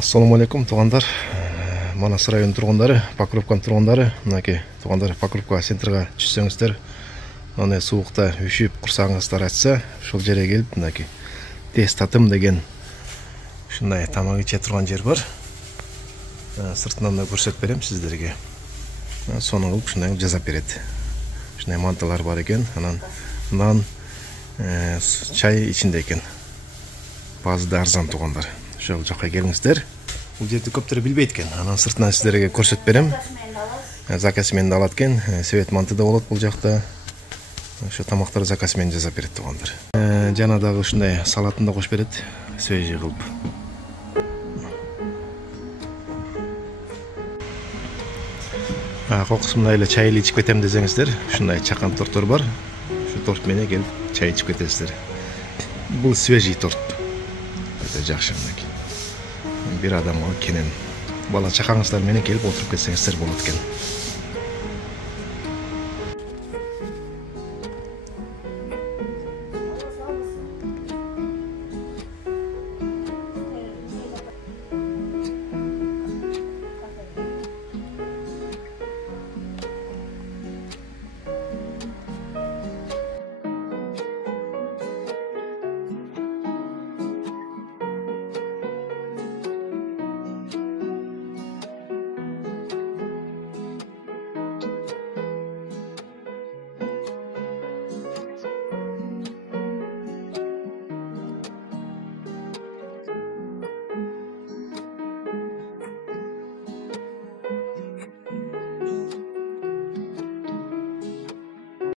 Assalamu alaikum туғандар. Манас район тұрғындары, Покровкан тұрғындары, мынакей туғандар Покровка центрға түссеңіздер, мына суықта üşіп құрсағыңыздар айтса, шол жерге келіп, мынакей тез татым деген шындай тамақ іше тұрған жер бар. Сыртынан да көрсетіп берем сіздерге. Соның қылып шындай жазап береді. Шындай манталар бар екен, анан нан, чай içinde екен. Bazı da арзан туғандар. Шол жаққа келіңіздер. Бұл жерді көптері білбейді екен. Анан сыртынан сіздерге көрсетіп берем. Закасымен де алады екен. Свет манты да болады бұл жақта. Ошо тамақтар закасымен жасап береді туғандар. Жанадағы ушундай салатын да қосып береді. Свежий қылып. Қоқыс мына эле чай ичип кетем десеңиздер, ушундай чакан торттор бар. Шу торт менен келип чай ичип кетесиздер. Бул свежий торт. Өтө жакшы мынакей. Bir адамга кенен бала чакаңыздар менен келип отуруп кетсеңиздер болот экен.